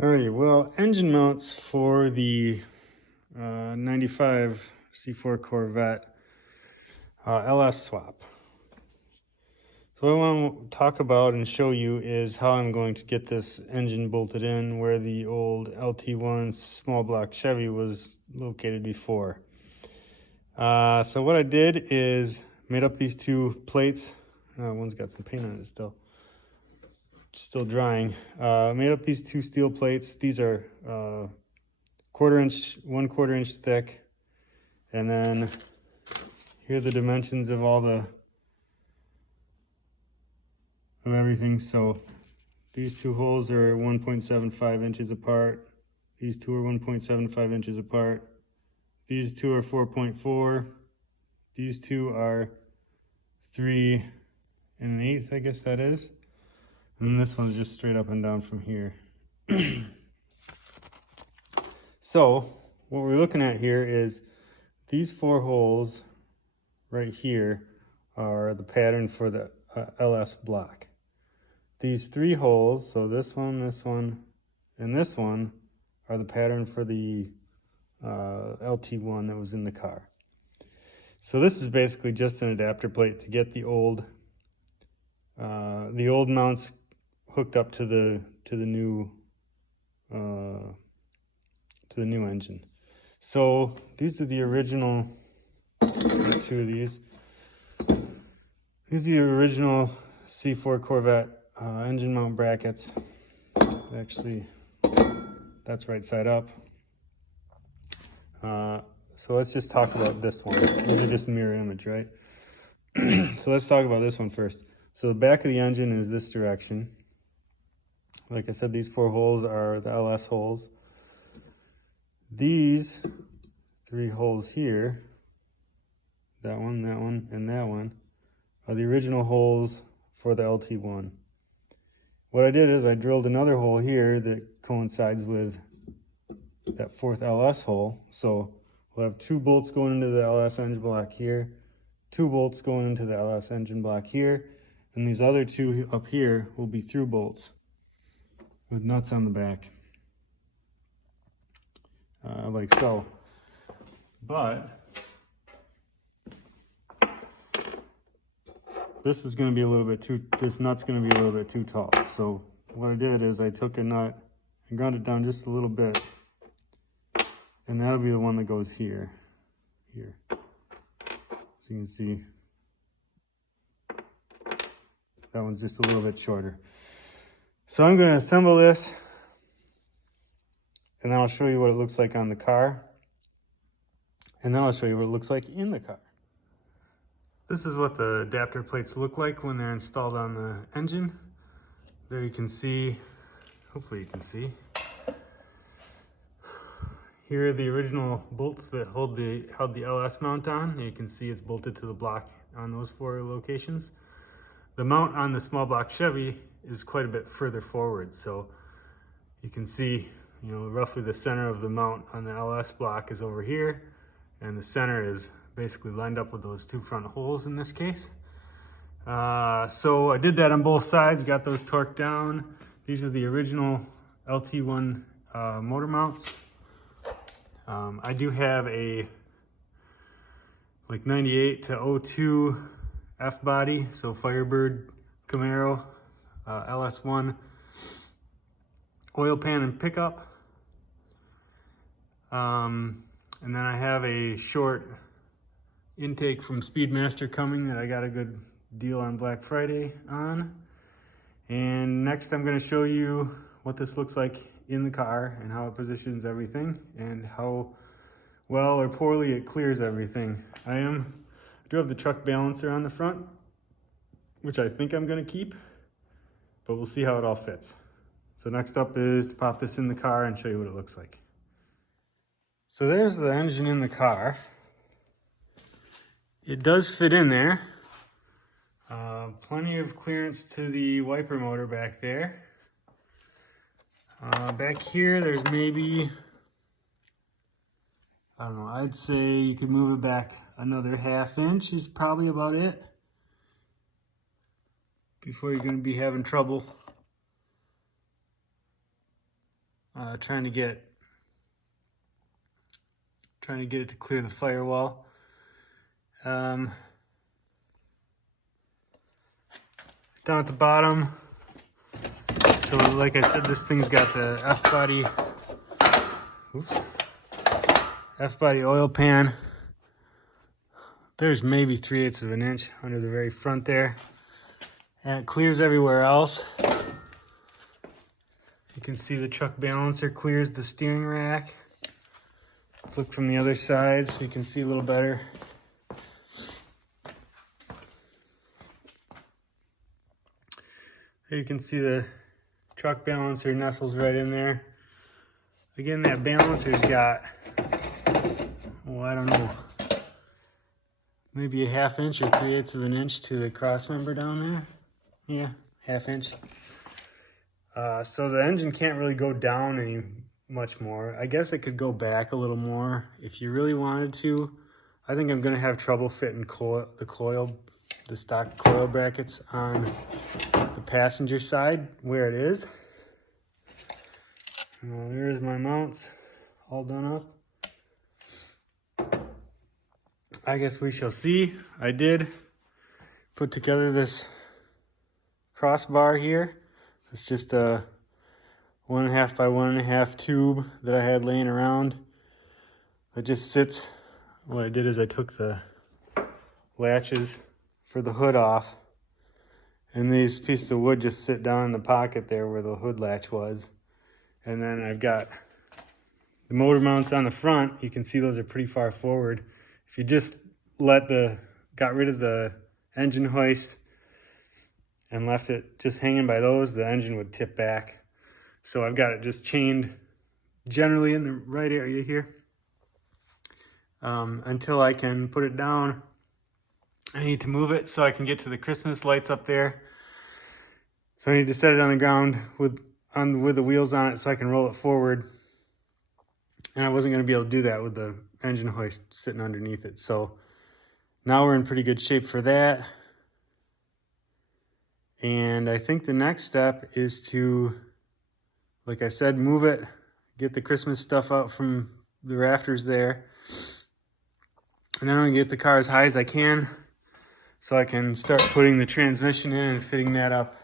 Alrighty, well, engine mounts for the 95 C4 Corvette LS swap. So what I want to talk about and show you is how I'm going to get this engine bolted in where the old LT1 small block Chevy was located before. So what I did is made up these two plates. One's got some paint on it still drying. Made up these two steel plates. These are 1/4 inch thick, and then here are the dimensions of everything. So these two holes are 1.75 inches apart. These two are 1.75 inches apart. These two are 4.4. These two are 3 1/8, I guess that is. And then this one's just straight up and down from here. So what we're looking at here is these 4 holes right here are the pattern for the LS block. These 3 holes, so this one, and this one, are the pattern for the LT1 that was in the car. So this is basically just an adapter plate to get the old mounts hooked up to the new engine. So these are the original. Two of these. These are the original C4 Corvette engine mount brackets. Actually, that's right side up. So let's just talk about this one. These are just mirror image, right? So let's talk about this one first. So the back of the engine is this direction. Like I said, these 4 holes are the LS holes. These 3 holes here, that one, and that one, are the original holes for the LT1. What I did is I drilled another hole here that coincides with that 4th LS hole. So we'll have 2 bolts going into the LS engine block here, 2 bolts going into the LS engine block here, and these other 2 up here will be through bolts with nuts on the back, like so. But this is going to be a little bit too, this nut's going to be a little bit too tall. So what I did is I took a nut and ground it down just a little bit, and that'll be the one that goes here. So you can see that one's just a little bit shorter. So I'm going to assemble this, and then I'll show you what it looks like on the car, and then I'll show you what it looks like in the car. This is what the adapter plates look like when they're installed on the engine. There you can see, hopefully you can see. Here are the original bolts that held the LS mount on. You can see it's bolted to the block on those 4 locations. The mount on the small block Chevy is quite a bit further forward, so you can see, roughly the center of the mount on the LS block is over here, and the center is basically lined up with those 2 front holes in this case. So I did that on both sides, got those torqued down. These are the original LT1 motor mounts. I do have a 98 to 02 F body, so Firebird Camaro LS1 oil pan and pickup. And then I have a short intake from Speedmaster coming that I got a good deal on Black Friday on. And next I'm going to show you what this looks like in the car and how it positions everything and how well or poorly it clears everything. I do have the truck balancer on the front, which I think I'm going to keep, but we'll see how it all fits. So next up is to pop this in the car and show you what it looks like. So there's the engine in the car. It does fit in there. Plenty of clearance to the wiper motor back there. Back here, there's maybe, I don't know, I'd say you could move it back another 1/2 inch is probably about it before you're going to be having trouble trying to get it to clear the firewall. Down at the bottom, so like I said, this thing's got the F-body oil pan. There's maybe 3/8 of an inch under the very front there, and it clears everywhere else. You can see the truck balancer clears the steering rack. Let's look from the other side so you can see a little better. There you can see the truck balancer nestles right in there. Again, that balancer's got, oh, I don't know, maybe a 1/2 inch or 3/8 of an inch to the cross member down there. Yeah, 1/2 inch. So the engine can't really go down any much more. I guess it could go back a little more if you really wanted to. I think I'm gonna have trouble fitting the stock coil brackets on the passenger side where it is. There's my mounts all done up. I guess we shall see. I did put together this crossbar here. It's just a 1.5 by 1.5 tube that I had laying around. It just sits. What I did is I took the latches for the hood off, and these pieces of wood just sit down in the pocket there where the hood latch was. And then I've got the motor mounts on the front. You can see those are pretty far forward. If you just got rid of the engine hoist and left it just hanging by those, the engine would tip back. So I've got it just chained generally in the right area here. Until I can put it down, I need to move it so I can get to the Christmas lights up there. So I need to set it on the ground with the wheels on it so I can roll it forward. And I wasn't going to be able to do that with the engine hoist sitting underneath it. So now we're in pretty good shape for that. And I think the next step is to, like I said, move it, get the Christmas stuff out from the rafters there. And then I'm going to get the car as high as I can so I can start putting the transmission in and fitting that up.